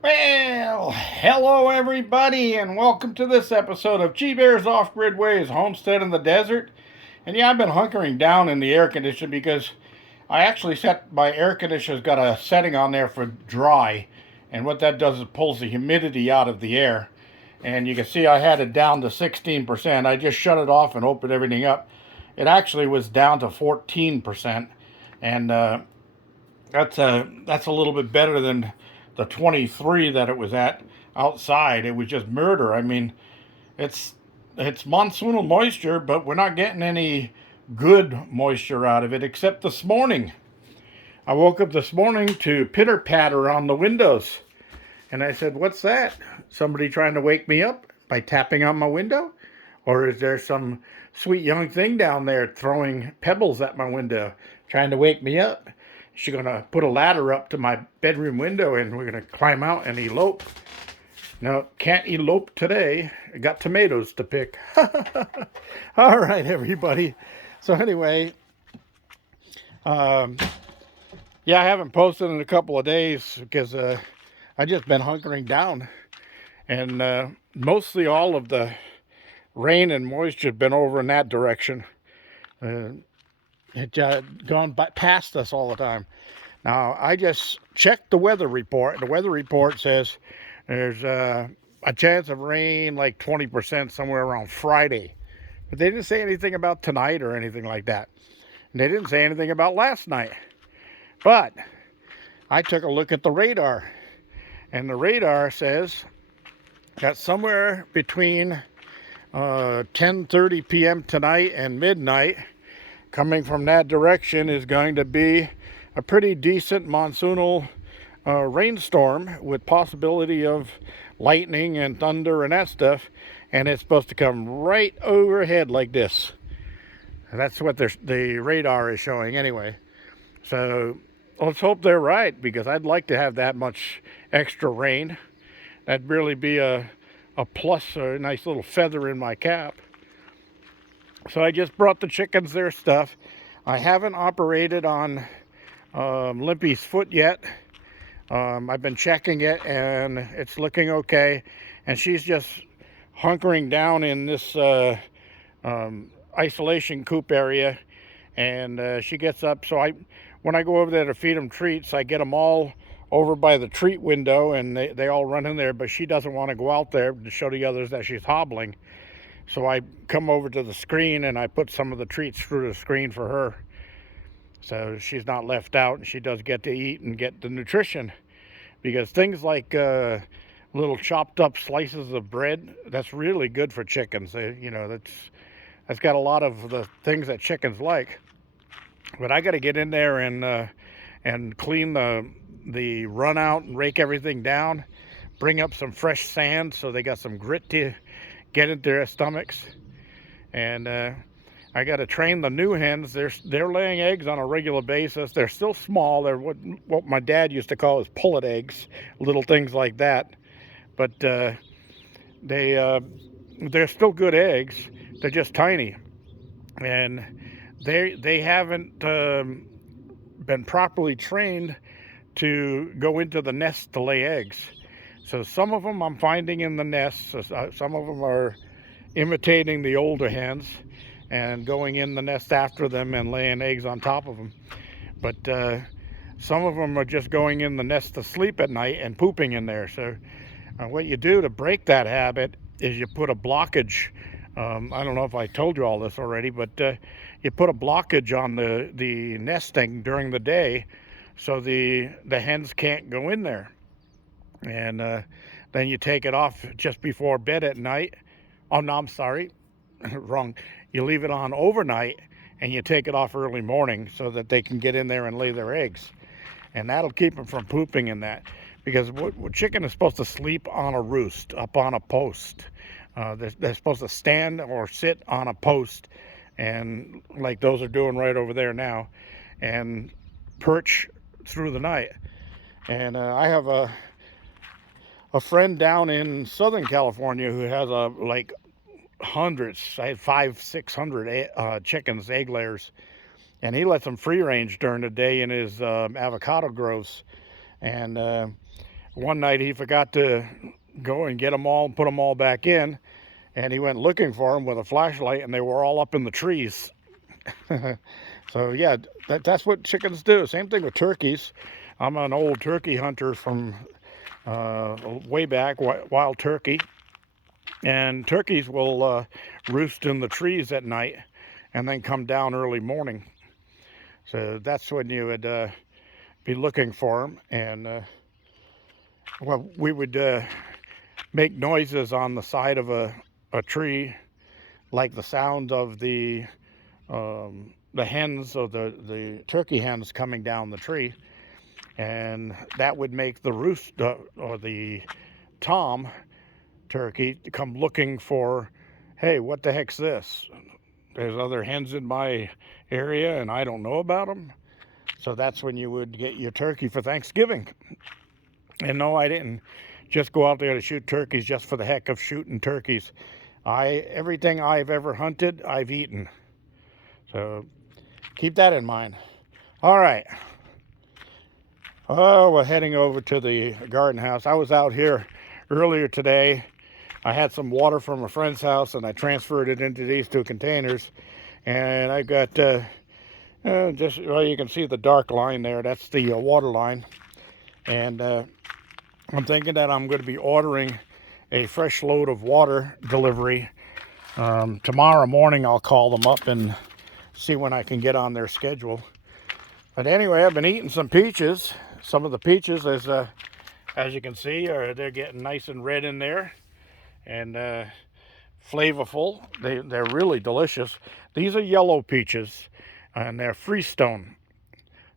Well, hello everybody, and welcome to this episode of G Bear's Off Grid Ways Homestead in the Desert. And yeah, I've been hunkering down in the air conditioner because I actually set my air conditioner's got a setting on there for dry, and what that does is pulls the humidity out of the air. And you can see I had it down to 16%. I just shut it off and opened everything up. It actually was down to 14%, and that's a little bit better than the 23 that it was at outside. It was just murder. I mean, it's it's monsoonal moisture, but we're not getting any good moisture out of it except this morning. I woke up this morning to pitter patter on the windows, and I said, "What's that? Somebody trying to wake me up by tapping on my window? Or is there some sweet young thing down there throwing pebbles at my window, trying to wake me up? She's gonna put a ladder up to my bedroom window and we're gonna climb out and elope." No, can't elope today. I got tomatoes to pick. All right, everybody. So anyway, um, yeah, I haven't posted in a couple of days because I just been hunkering down, and mostly all of the rain and moisture have been over in that direction. Uh, it gone by, past us all the time. Now, I just checked the weather report. The weather report says there's a chance of rain like 20% somewhere around Friday. But they didn't say anything about tonight or anything like that. And they didn't say anything about last night. But I took a look at the radar. And the radar says that somewhere between 10:30 p.m. tonight and midnight, coming from that direction is going to be a pretty decent monsoonal rainstorm with possibility of lightning and thunder and that stuff, and it's supposed to come right overhead like this. That's what the radar is showing anyway. So let's hope they're right, because I'd like to have that much extra rain. That'd really be a plus, a nice little feather in my cap. So I just brought the chickens their stuff. I haven't operated on Limpy's foot yet. I've been checking it and it's looking okay. And she's just hunkering down in this isolation coop area. And she gets up. So when I go over there to feed them treats, I get them all over by the treat window and they all run in there. But she doesn't want to go out there to show the others that she's hobbling. So I come over to the screen and I put some of the treats through the screen for her. So she's not left out and she does get to eat and get the nutrition. Because things like little chopped up slices of bread, that's really good for chickens. That's got a lot of the things that chickens like. But I got to get in there and clean the run out and rake everything down. Bring up some fresh sand so they got some grit to get into their stomachs. And I got to train the new hens. They're laying eggs on a regular basis. They're still small. They're what my dad used to call as pullet eggs, little things like that. But they're still good eggs. They're just tiny, and they haven't been properly trained to go into the nest to lay eggs. So some of them I'm finding in the nests. Some of them are imitating the older hens and going in the nest after them and laying eggs on top of them. But some of them are just going in the nest to sleep at night and pooping in there. So what you do to break that habit is you put a blockage. I don't know if I told you all this already, but you put a blockage on the nesting during the day so the hens can't go in there. And then you take it off just before bed at night. Oh, no, I'm sorry. Wrong. You leave it on overnight and you take it off early morning so that they can get in there and lay their eggs. And that'll keep them from pooping in that. Because what chicken is supposed to sleep on a roost, up on a post. They're supposed to stand or sit on a post, and like those are doing right over there now, and perch through the night. And I have a friend down in Southern California who has like hundreds. I had 500-600 chickens, egg layers, and he lets them free range during the day in his avocado groves. And one night he forgot to go and get them all and put them all back in, and he went looking for them with a flashlight, and they were all up in the trees. So yeah, that's what chickens do. Same thing with turkeys. I'm an old turkey hunter from way back, wild turkey. And turkeys will roost in the trees at night and then come down early morning. So that's when you would be looking for them. And well, we would make noises on the side of a tree, like the sound of the hens, or the turkey hens coming down the tree. And that would make the roost or the tom turkey to come looking for, hey, what the heck's this? There's other hens in my area and I don't know about them. So that's when you would get your turkey for Thanksgiving. And no, I didn't just go out there to shoot turkeys just for the heck of shooting turkeys. Everything I've ever hunted, I've eaten. So keep that in mind. All right. Oh, we're heading over to the garden house. I was out here earlier today. I had some water from a friend's house, and I transferred it into these 2 containers. And I got just, well, you can see the dark line there. That's the water line. And I'm thinking that I'm going to be ordering a fresh load of water delivery. Tomorrow morning I'll call them up and see when I can get on their schedule. But anyway, I've been eating some peaches. Some of the peaches, as you can see, they're getting nice and red in there. And flavorful. They're really delicious. These are yellow peaches, and they're freestone.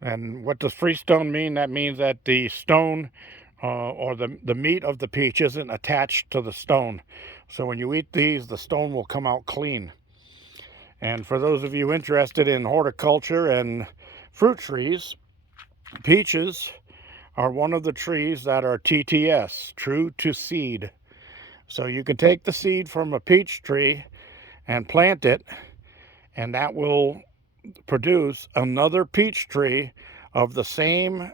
And what does freestone mean? That means that the stone or the meat of the peach isn't attached to the stone. So when you eat these, the stone will come out clean. And for those of you interested in horticulture and fruit trees, peaches are one of the trees that are TTS, true to seed. So you can take the seed from a peach tree and plant it, and that will produce another peach tree of the same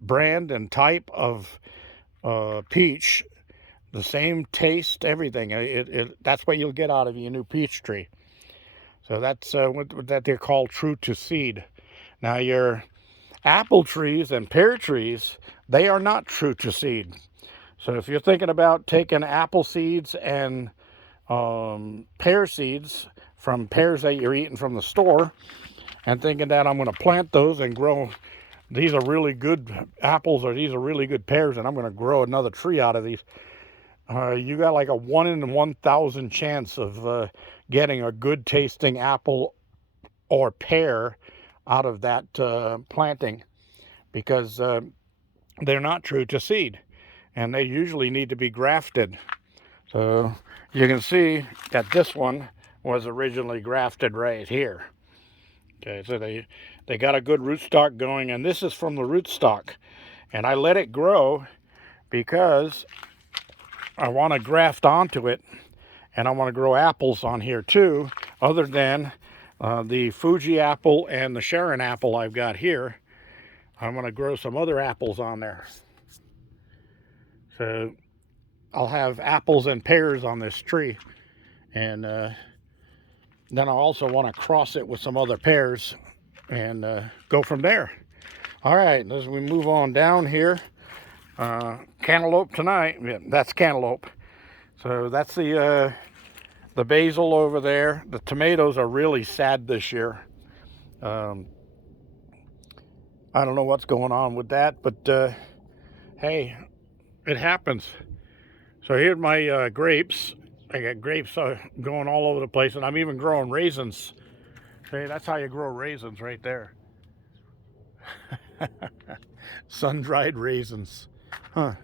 brand and type of peach, the same taste, everything. That's what you'll get out of your new peach tree. So that's what that they're called, true to seed. Now your apple trees and pear trees, they are not true to seed. So if you're thinking about taking apple seeds and pear seeds from pears that you're eating from the store and thinking that I'm going to plant those and grow, these are really good apples or these are really good pears and I'm going to grow another tree out of these, you got like a 1 in 1,000 chance of getting a good tasting apple or pear out of that planting, because they're not true to seed and they usually need to be grafted. So you can see that this one was originally grafted right here. Okay, so they got a good rootstock going, and this is from the rootstock. And I let it grow because I want to graft onto it, and I want to grow apples on here too, other than the Fuji apple and the Sharon apple I've got here. I'm going to grow some other apples on there. So I'll have apples and pears on this tree, and then I also want to cross it with some other pears and go from there. All right, as we move on down here, cantaloupe tonight. Yeah, that's cantaloupe. So that's the basil over there. The tomatoes are really sad this year. I don't know what's going on with that, but hey, it happens. So here's my grapes. I got grapes going all over the place, and I'm even growing raisins. Okay, that's how you grow raisins right there. Sun-dried raisins. Huh.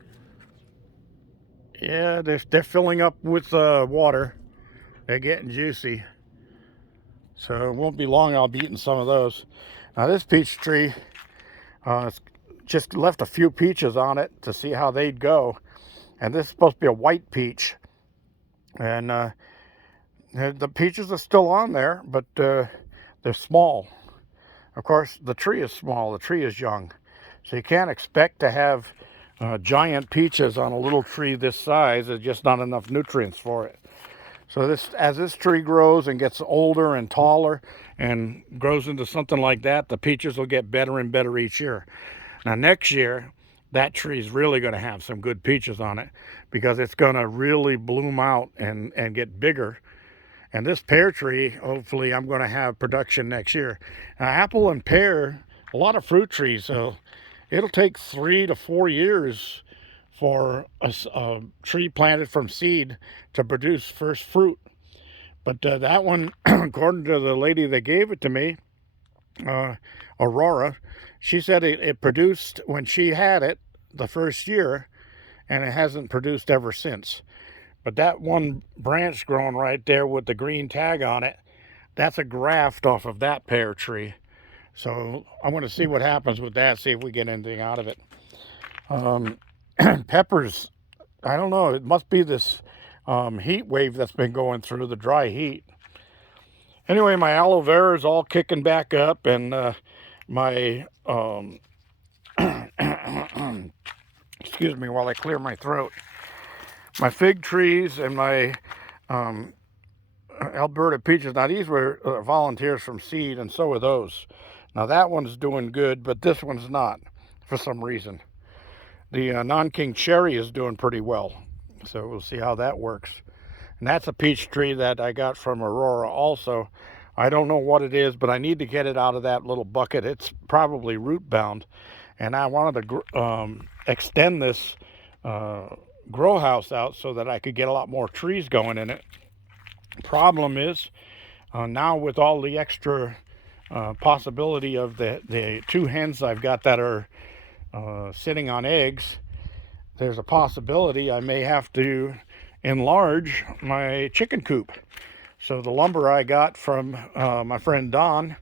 Yeah, they're filling up with water. They're getting juicy. So it won't be long I'll be eating some of those. Now this peach tree, just left a few peaches on it to see how they'd go. And this is supposed to be a white peach. And the peaches are still on there, but they're small. Of course, the tree is small. The tree is young. So you can't expect to have giant peaches on a little tree this size. There's just not enough nutrients for it. So as this tree grows and gets older and taller and grows into something like that, the peaches will get better and better each year. Now next year, that tree is really going to have some good peaches on it because it's going to really bloom out and get bigger. And this pear tree, hopefully I'm going to have production next year. Now, apple and pear, a lot of fruit trees, so it'll take 3 to 4 years for a tree planted from seed to produce first fruit. But that one, according to the lady that gave it to me, Aurora, she said it produced when she had it the first year, and it hasn't produced ever since. But that one branch growing right there with the green tag on it, that's a graft off of that pear tree. So I want to see what happens with that, see if we get anything out of it. Peppers, I don't know, it must be this heat wave that's been going through, the dry heat. Anyway, my aloe vera is all kicking back up, and my excuse me while I clear my throat. My fig trees and my Alberta peaches, now these were volunteers from seed, and so are those. Now that one's doing good, but this one's not for some reason. The non-king cherry is doing pretty well, so we'll see how that works. And that's a peach tree that I got from Aurora also. I don't know what it is, but I need to get it out of that little bucket. It's probably root bound, and I wanted to extend this grow house out so that I could get a lot more trees going in it. Problem is, now with all the extra possibility of the 2 hens I've got that are sitting on eggs, there's a possibility I may have to enlarge my chicken coop. So the lumber I got from my friend Don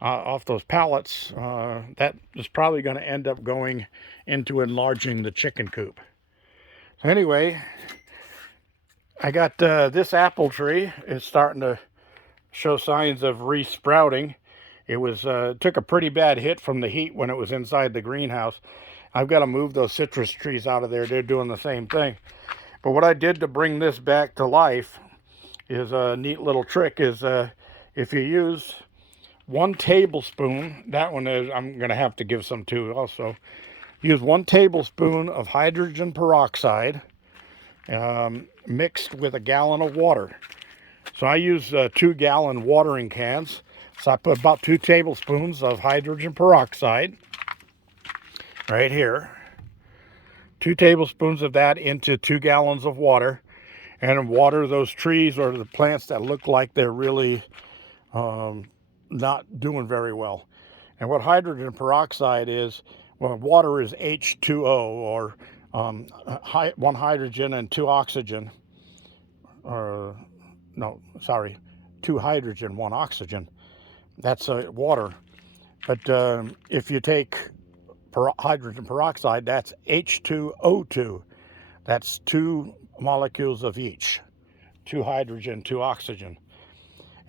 off those pallets, that is probably going to end up going into enlarging the chicken coop. So anyway, I got this apple tree is starting to show signs of re-sprouting. It was took a pretty bad hit from the heat when it was inside the greenhouse. I've got to move those citrus trees out of there. They're doing the same thing. But what I did to bring this back to life is a neat little trick. Is if you use 1 tablespoon, that one is, I'm going to have to give some to also. Use 1 tablespoon of hydrogen peroxide mixed with a gallon of water. So I use 2-gallon watering cans. So I put about 2 tablespoons of hydrogen peroxide right here. 2 tablespoons of that into 2 gallons of water, and water those trees or the plants that look like they're really not doing very well. And what hydrogen peroxide is, well, water is H2O, or 1 hydrogen and 2 oxygen. Or no, sorry, 2 hydrogen, 1 oxygen. That's water. But if you take hydrogen peroxide, that's H2O2. That's 2 molecules of each. 2 hydrogen, 2 oxygen.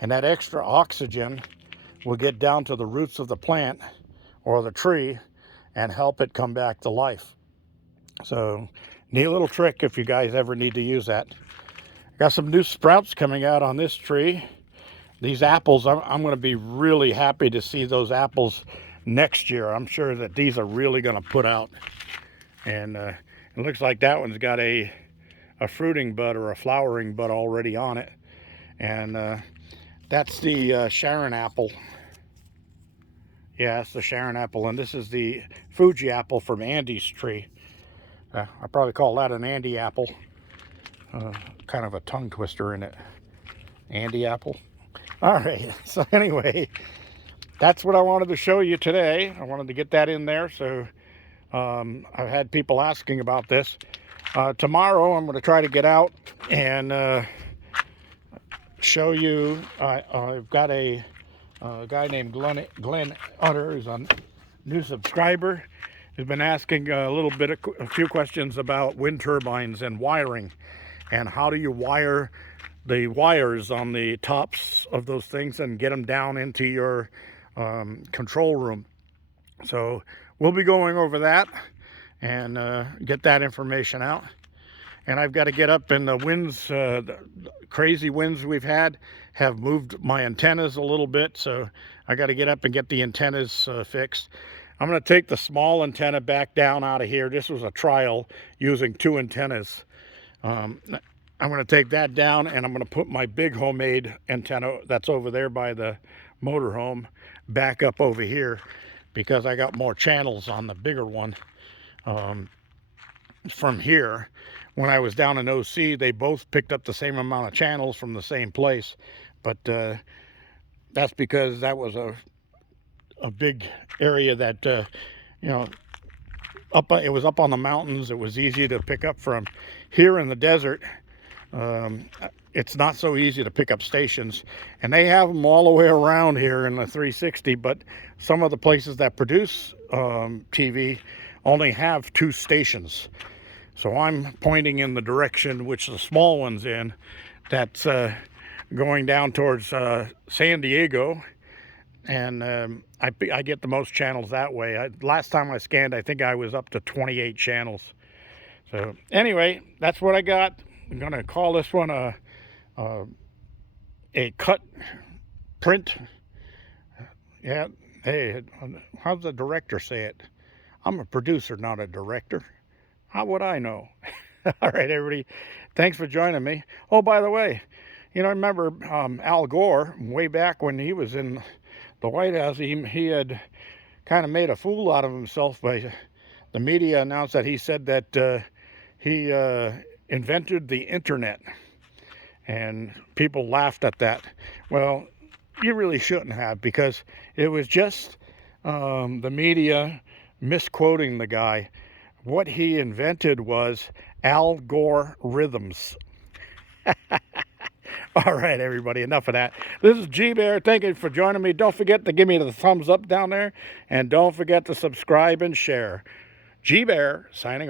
And that extra oxygen will get down to the roots of the plant or the tree and help it come back to life. So, neat little trick if you guys ever need to use that. Got some new sprouts coming out on this tree. These apples, I'm going to be really happy to see those apples next year. I'm sure that these are really going to put out. And it looks like that one's got a fruiting bud or a flowering bud already on it. And that's the Sharon apple. Yeah, it's the Sharon apple. And this is the Fuji apple from Andy's tree. I probably call that an Andy apple. Kind of a tongue twister in it. Andy apple. All right, so anyway, that's what I wanted to show you today. I wanted to get that in there. So I've had people asking about this. Tomorrow I'm going to try to get out and show you. I've got a guy named Glenn Utter, who's a new subscriber, who's been asking a few questions about wind turbines and wiring, and how do you wire the wires on the tops of those things and get them down into your control room. So we'll be going over that, and get that information out. And I've got to get up, and the winds, the crazy winds we've had have moved my antennas a little bit, so I got to get up and get the antennas fixed. I'm going to take the small antenna back down out of here. This was a trial using 2 antennas. I'm going to take that down, and I'm going to put my big homemade antenna that's over there by the motorhome back up over here, because I got more channels on the bigger one from here. When I was down in OC, they both picked up the same amount of channels from the same place, but that's because that was a big area that you know, it was up on the mountains. It was easy to pick up from. Here in the desert, it's not so easy to pick up stations, and they have them all the way around here in the 360, but some of the places that produce TV only have 2 stations. So I'm pointing in the direction which the small one's in, that's going down towards San Diego, and I get the most channels that way. Last time I scanned, I think I was up to 28 channels. So anyway, that's what I got. I'm going to call this one a cut print. Yeah, hey, how's the director say it? I'm a producer, not a director. How would I know? All right, everybody, thanks for joining me. Oh, by the way, you know, remember Al Gore, way back when he was in the White House, he had kind of made a fool out of himself by the media announced that he said that he invented the internet, and people laughed at that. Well, you really shouldn't have, because it was just the media misquoting the guy. What he invented was Al Gore rhythms. All right, everybody, enough of that. This is G-Bear. Thank you for joining me. Don't forget to give me the thumbs up down there, and don't forget to subscribe and share. G-Bear signing off.